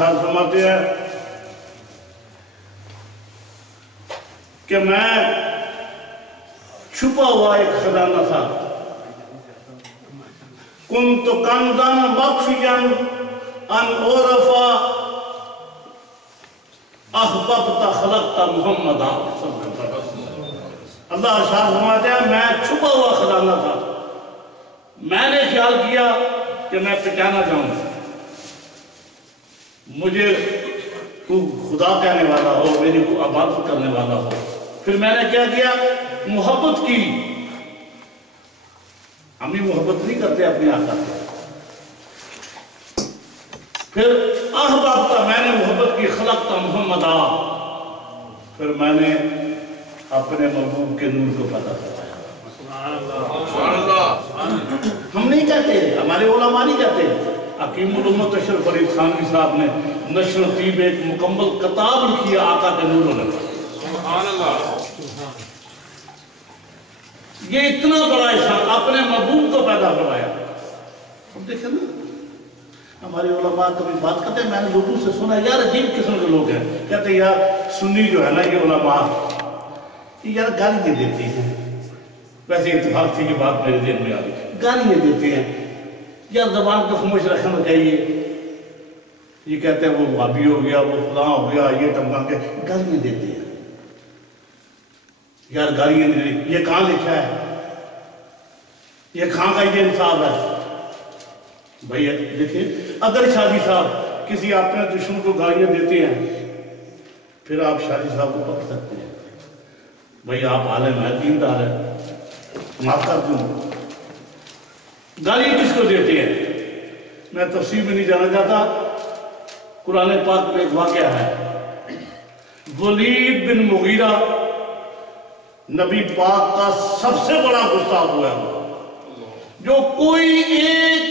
ارشاد فرماتے ہیں کہ میں چھپا ہوا ایک خزانہ تھا، کنت کنزا مخفیا ان عرفا احببت خلقت محمد۔ اللہ ارشاد فرماتے ہیں میں چھپا ہوا خزانہ تھا، میں نے خیال کیا کہ میں پہچانا چاہوں، مجھے تو خدا کہنے والا ہو، میری کو عبادت کرنے والا ہو۔ پھر میں نے کیا کیا؟ محبت کی۔ ہم بھی محبت نہیں کرتے اپنے آقا سے۔ پھر احببت، میں نے محبت کی، خلقت محمد، پھر میں نے اپنے محبوب کے نور کو پیدا کروایا۔ ہم نہیں کہتے، ہمارے علماء نہیں کہتے۔ حکیم الامت اشرف فرید خانوی صاحب نے نشر و طیب ایک مکمل کتاب لکھی ہے آقا کے نور ہونے پر۔ سبحان اللہ۔ یہ اتنا بڑا احسان، اپنے محبوب کو پیدا کروایا۔ اب دیکھیں نا، ہمارے علماء کبھی بات کرتے ہیں، میں نے لوگوں سے سنا یار عجیب قسم کے لوگ ہیں، کہتے ہیں یار سنی جو ہے نا یہ علماء یہ یار گالیاں دیتے ہیں۔ ویسے اتفاق تھی کہ بات میرے ذہن میں آ گئی، گالیاں دیتے ہیں یا زبان کو خاموش رکھنا چاہیے۔ یہ کہتے ہیں وہ وہابی ہو گیا، وہ فلاں ہو گیا، یہ ٹمکا کے گالیاں دیتے ہیں۔ یار گالیاں دیتے، یہ کہاں لکھا ہے؟ یہ کہاں کا یہ انصاف ہے؟ بھائی دیکھیں، اگر شادی صاحب کسی اپنے دشمن کو گالیاں دیتے ہیں، پھر آپ شادی صاحب کو پکڑ سکتے ہیں، بھائی آپ عالم ہے، دیندار ہے، معاف کر دوں۔ گالی کس کو دیتے ہیں؟ میں تفصیل میں نہیں جانا چاہتا۔ قرآن پاک میں ایک واقعہ ہے، ولید بن مغیرہ نبی پاک کا سب سے بڑا گستاخ ہوا ہے، جو کوئی ایک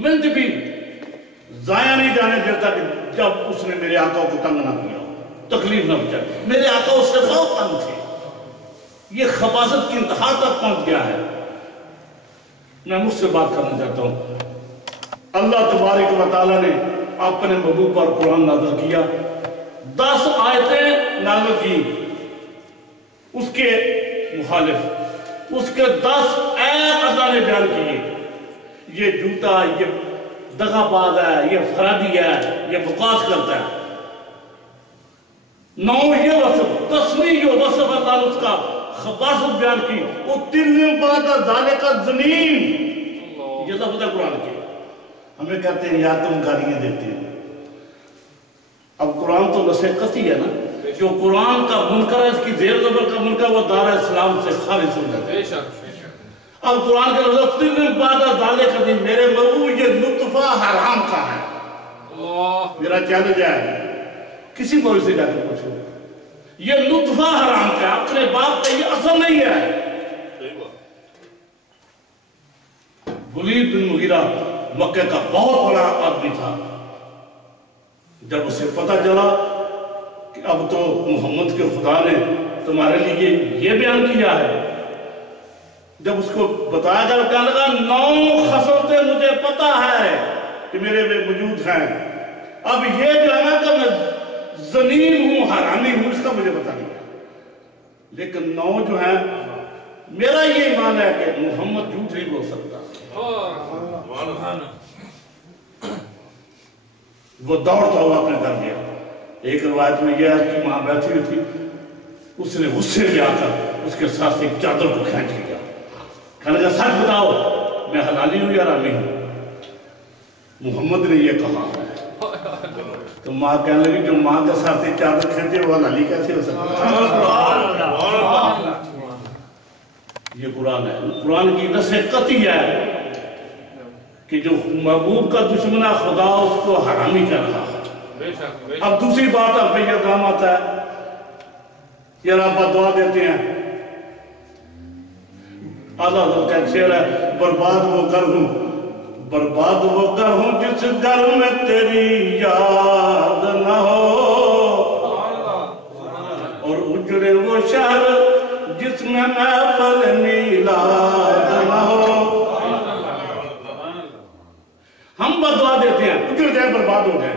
منٹ بھی ضائع نہیں جانے دیتا کہ جب اس نے میرے آقا کو تنگ نہ کیا، تکلیف نہ پہنچائی۔ میرے آقا اس سے بہت تنگ تھے، یہ خباثت کی انتہا تک پہنچ گیا ہے۔ میں مجھ سے بات کرنا چاہتا ہوں، اللہ تبارک و تعالیٰ نے اپنے محبوب پر قرآن نازل کیا، 10 آیتیں نازل کی اس کے مخالف، اس کے 10 عیب اللہ نے بیان کیے، یہ جھوٹا، یہ دغا باز ہے، یہ فرادی ہے، یہ بکواس کرتا ہے۔ 9 یہ وصف، 10ویں جو وصف اللہ نے اس کا خباثت بیان کی، وہ تِلْنِ بَعْدَ ذَلِكَ الظَّنِيمِ، یہ لفظ ہے قرآن کے۔ ہمیں کہتے ہیں یا تم گالیاں دیتے ہیں۔ اب قرآن تو نص قطعی ہے نا، جو قرآن کا منکر ہے، اس کی زیر زبر کا منکر، وہ دار اسلام سے خارج ہو جاتا ہے۔ اب قرآن کے لفظ تِلْنِ بَعْدَ ذَلِكَ الظَّنِيمِ، میرے محبوب یہ نطفہ حرام کا ہے۔ میرا چیلنج ہے، کسی مولوی سے جا کے پوچھو، یہ نطفہ حرام کا، اپنے باپ کا یہ اصل نہیں ہے۔ ولید بن مغیرہ مکہ کا بہت بڑا آدمی تھا۔ جب اسے پتہ چلا کہ اب تو محمد کے خدا نے تمہارے لیے یہ بیان کیا ہے، جب اس کو بتایا گیا کہنے لگا 9 خصلتیں مجھے پتہ ہے کہ میرے میں موجود ہیں، اب یہ جو ہے نا کہ میں زنیم ہوں، حرامی ہوں، اس کا مجھے پتہ نہیں ہے، لیکن 9 جو ہیں میرا یہ ایمان ہے کہ محمد جھوٹ نہیں بول سکتا۔ وہ دوڑتا ہوا اپنے گھر گیا۔ ایک روایت میں یہ ہے کہ ماں بیٹھی ہوئی تھی، اس نے غصے میں آ کر اس کے ساتھ ایک چادر کو کھینچ لیا، کہنے لگا سچ بتاؤ میں حلالی ہوں یا حرامی ہوں؟ محمد نے یہ کہا ہے۔ تو ماں کہنے لگی جو ماں کے ساتھ چادر کھینچے وہ حلالی کیسے ہو سکتا ہے؟ یہ قرآن ہے، قرآن کی نص قطعی ہے کہ جو محبوب کا دشمن خدا اس کو حرامی کر رہا ہے۔ اب دوسری بات اب یہ کام آتا ہے، یہ رب دعا دیتے ہیں، اعلیٰ حضرت کا ایک شعر ہے، برباد وہ گھر ہوں، برباد وہ گھر ہوں جس گھر میں تیری یاد نہ ہو، اور اجڑے وہ شہر جس میں محفل میلاد نہ ہو۔ ہم بدعا دیتے ہیں، اجڑ جائے، برباد ہو جائے،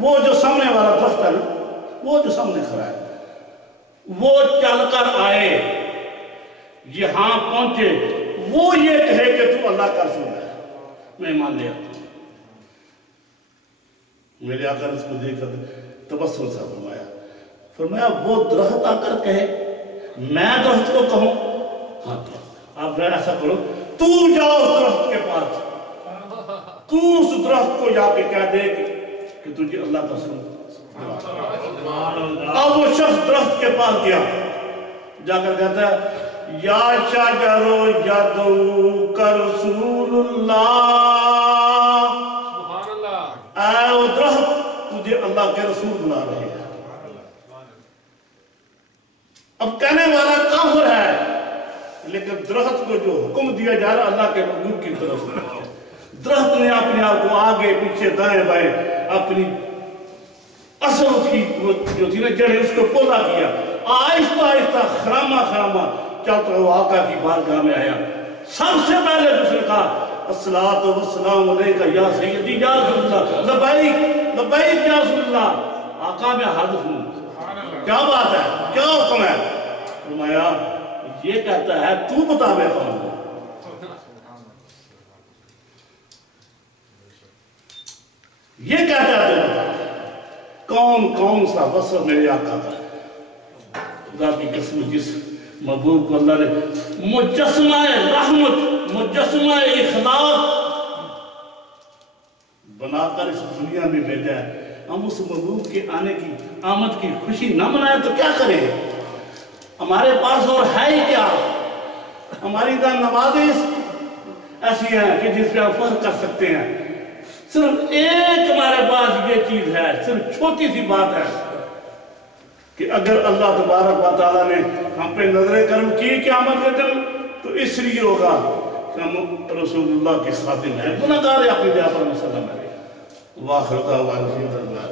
وہ جو سامنے والا درخت ہے نا، وہ جو سامنے کھڑا ہے، وہ چل کر آئے، یہاں پہنچے، وہ یہ کہے کہ تو اللہ کا رسول ہے، میں مان لیا۔ میرے آقا نے اس کو دیکھ کر تبسم سے فرمایا وہ درخت آ کر کہے میں درخت کو کہوں؟ ہاں آپ ایسا کرو، تو جاؤ اس درخت کے پاس، تو اس درخت کو جا کے کہہ دے کہ تجھے اللہ کا رسول۔ اب وہ شخص درخت کے پاس گیا، جا کر کہتا ہے یا شجر یدعوک رسول اللہ، اے وہ درخت تجھے اللہ کے رسول بلا رہے ہیں۔ اب کہنے والا کافر ہے، لیکن درخت کو جو حکم دیا جا رہا اللہ کے محبوب کی طرف سے، درخت نے اپنے آپ کو آگے پیچھے دائیں بائیں اپنی اصل اس کی جو تھی نا جڑیں اس کو پولا کیا، آہستہ آہستہ خرامہ خرامہ چلتا وہ آقا کی بارگاہ میں آیا۔ سب سے پہلے اس نے کہا الصلاۃ والسلام علیکہ یا سیدی یا رسول اللہ، لبیک لبیک یا رسول اللہ، آقا میں حاضر ہوں، کیا بات ہے، کیا حکم ہے؟ فرمایا یہ کہتا ہے تو بتا میں کون ہوں۔ یہ کہتا ہے تو بتا کون سا وصف میرے آقا کا؟ خدا کی قسم جس محبوب کو اللہ نے مجسمہ رحمت، مجسمہ اخلاق بنا کر اس دنیا میں بھیجا ہے، ہم اس محبوب کے آنے کی آمد کی خوشی نہ منائیں تو کیا کریں؟ ہمارے پاس اور ہے ہی کیا؟ ہماری نوازیں ایسی ہیں کہ جس پہ ہم فخر کر سکتے ہیں، صرف ایک ہمارے پاس یہ چیز ہے، صرف چھوٹی سی بات ہے کہ اگر اللہ تبارک و تعالیٰ نے ہم پہ نظر کرم کی قیامت کے دن تو اس لیے ہوگا کہ ہم رسول اللہ کے خادم ہیں، گناہگار اپنی جگہ پر مسلم ہے۔ واخر دعوانا الحمدللہ۔